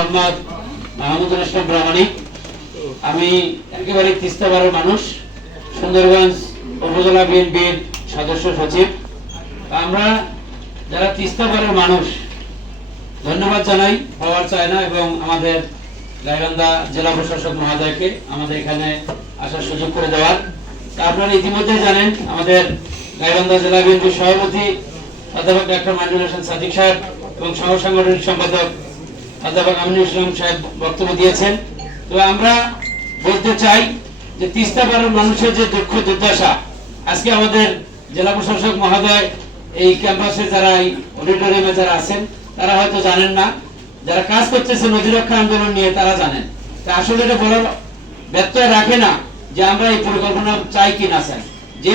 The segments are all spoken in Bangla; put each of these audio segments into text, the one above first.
মোহাম্মদ মাহমুদুল ইসলাম প্রামাণিক আমি একেবারে তিস্তাবারের মানুষ, সুন্দরগঞ্জ উপজেলা বিএনপির সদস্য সচিব। আমরা যারা তিস্তাবারের মানুষ, ধন্যবাদ জানাই। পাওয়ার চায়না এবং আমাদের গাইবান্ধা জেলা প্রশাসক মহোদয়কে আমাদের এখানে আসার সুযোগ করে দেওয়ার। তা আপনারা ইতিমধ্যে জানেন, আমাদের গাইবান্ধা জেলা বিএনপির সভাপতি অধ্যাপক ডাক্তার মাইনুল হাসান সাদিক সাহেব এবং সহ সাংগঠনিক সম্পাদক অধ্যাপক আমিনুল ইসলাম সাহেব বক্তব্য দিয়েছেন। তো আমরা বলতে চাই যে তিস্তা পাড়ার মানুষের যে দুর্দশা, আজকে আমাদের জেলা প্রশাসক মহোদয় এই ক্যাম্পাসে যারা, এই অডিটোরিয়ামে যারা আছেন, তারা হয়তো জানেন না। যারা কাজ করতেছে নদী আন্দোলন নিয়ে, তারা জানেন। তা আসলে এটা ব্যত্যয় রাখে না যে আমরা এই পরিকল্পনা চাই কি না যে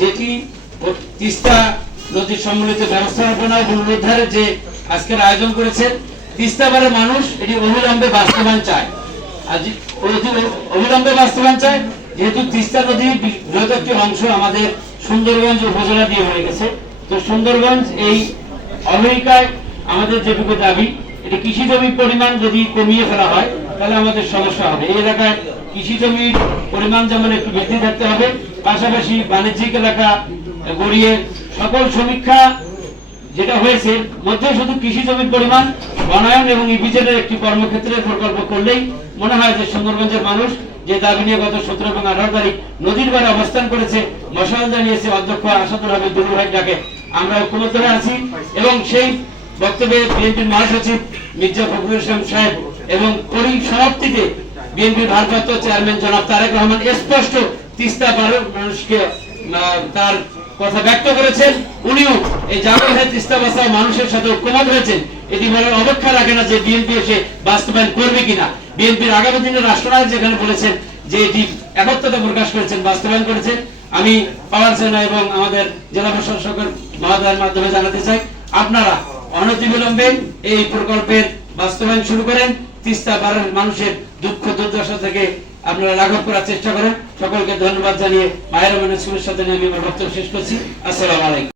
যেটি তিস্তা নদীর সম্মিলিত ব্যবস্থাপনা এবং পুনরুদ্ধারের যে আজকের আয়োজন করেছে তিস্তাবারের মানুষ, এটি অবিলম্বে বাস্তবায়ন চায়। অবিলম্বে বাস্তবায়ন চায়, যেহেতু তিস্তা নদীর বৃহৎ একটি অংশ আমাদের সুন্দরগঞ্জ উপজেলা দিয়ে হয়ে গেছে। তো সুন্দরগঞ্জ এই অমেরিকায় আমাদের যেটুকু দাবি কৃষি জমির পরিমাণ যদি কমিয়ে ফেলা হয়, তাহলে আমাদের সমস্যা হবে। এই এলাকায় কৃষি জমির পরিমাণ যেমন একটু বৃদ্ধি থাকতে হবে, পাশাপাশি বাণিজ্যিক এলাকা গড়িয়ে সকল সমীক্ষা যেটা হয়েছে, মধ্যে শুধু কৃষি জমির পরিমাণ বনায়ন এবং ইপিজেডের একটি কর্মক্ষেত্রের প্রকল্প করলেই মনে হয় যে সুন্দরগঞ্জের মানুষ যে দাবি নিয়ে গত সতেরো এবং আঠারো তারিখ নদীর পাড়ে অবস্থান করেছে, মশাল জানিয়েছে অধ্যক্ষ আসাদুল হাবিব দুলু ভাই ডাকে। আমরা ঐক্যবদ্ধ আছি এবং সেই বক্তব্যে বিএনপির মহাসচিব মির্জা ফখরুল ইসলাম সাহেব এবং পরি সমাপ্তিতে বিএনপির ভারপ্রাপ্ত চেয়ারম্যান জনাব তারেক রহমান স্পষ্ট তিস্তা পাড়ের মানুষকে তার কথা ব্যক্ত করেছেন। উনিও এই জামাল হ্যাঁ মানুষের সাথে ঐক্যমত হয়েছেন। এটি বলার অপেক্ষা রাখে না যে বিএনপি এসে বাস্তবায়ন করবে কিনা। বিএনপির আগামী দিনের রাষ্ট্রনায়ক যেখানে বলেছেন যে এটি একত্রতা প্রকাশ করেছেন, বাস্তবায়ন করেছেন। আমি পাওয়ার সেনা এবং আমাদের জেলা প্রশাসকের মহোদয়ের মাধ্যমে জানাতে চাই, আপনারা অনতিবিলম্বে এই প্রকল্পের বাস্তবায়ন শুরু করেন। তিস্তা পাড়ার মানুষের দুঃখ দুর্দশা থেকে আপনারা লাঘব করার চেষ্টা করেন। সকলকে ধন্যবাদ জানিয়ে মায়ের মনে শুভেচ্ছা জানিয়ে আমি আমার বক্তব্য শেষ করছি। আসসালামু আলাইকুম।